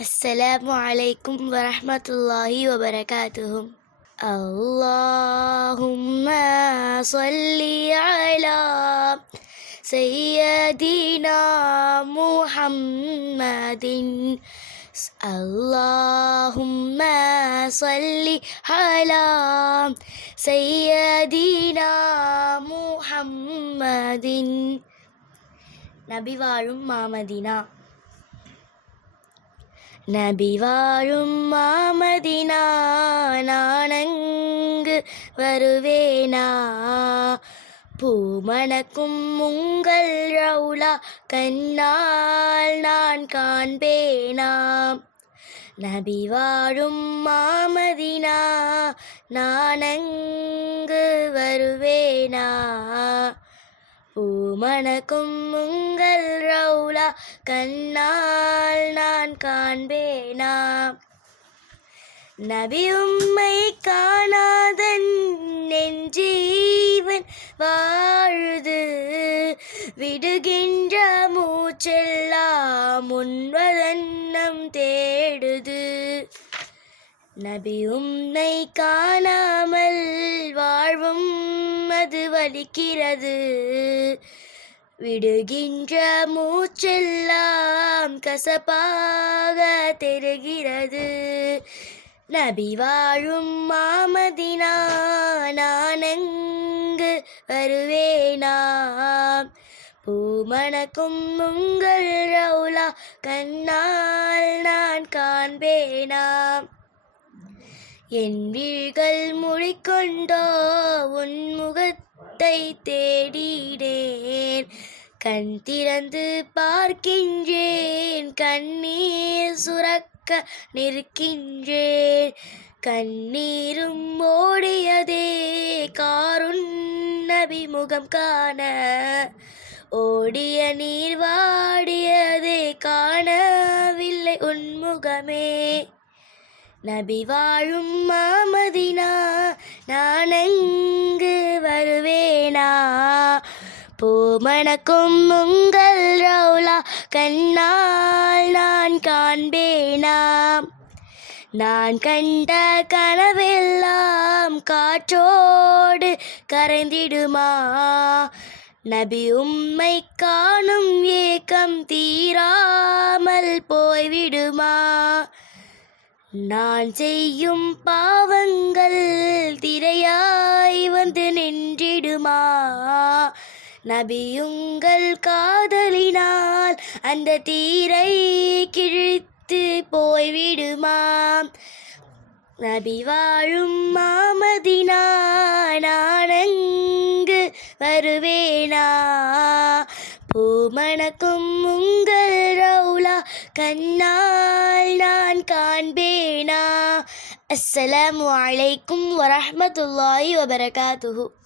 السلام عليكم ورحمة الله وبركاته. اللهم صل على سيدنا محمد. اللهم صل على سيدنا محمد. நபி வாழும் மாமதினா. நபி வாழும் மாமதினா, நானங்கு வருவேனா. பூமணக்கும் உங்கள் ரவுலா கண்ணால் நான் காண்பேனா. நபி வாழும் மாமதினா, நானங்கு வருவேனா. பூமணக்கும் உங்கள் ரவுலா கண்ணால் நான் காண்பேனா. நபி உம்மை காணாதன் நெஞ்சீவன் வாழுது. விடுகின்ற மூச்செல்லாம் முன்வதன்னம் தேடுது. நபி உம்மை காணாமல் வாழ்வும் அது வலிக்கிறது. விடுகின்ற மூச்செல்லாம் கசப்பாக தெரிகிறது. நபி வாழும் மாமதினா, நானங்கு வருவேனா. பூமணக்கும் உங்கள் ரவுலா கண்ணால் நான் காண்பேனா. என் விழிகள் மூடிக்கொண்டோ உன் முகத்தை தேடினேன். கண் திறந்து பார்க்கின்றேன், கண்ணீர் சுரக்க நிற்கின்றேன். கண்ணீரும் ஓடியதே காருண் நபி முகம் காண. ஓடிய நீர் வாடியதே காணவில்லை உன்முகமே. நபி வாழும் மாமதினா, நானங்கு வருவேனா. பூமணக்கும் உங்கள் ரவுலா கண்ணால் நான் காண்பேனா. நான் கண்ட கனவெல்லாம் காற்றோடு கரைந்திடுமா. நபி உம்மை காணும் ஏக்கம் தீராமல் போய்விடுமா. நான் செய்யும் பாவங்கள் திரையாய் வந்து நின்றிடுமா. நபியுங்கள் காதலினால் அந்த தீரை கிழித்து போய்விடுமா. நபி வாழும் மாமதினா, நானங்கு வருவேனா. பூமணக்கும் உங்கள் ரவுலா கண்ணால் நான் காண்பேனா. அஸ்ஸலாமு அலைக்கும் வரஹ்மத்துல்லாஹி வபரகாத்துஹு.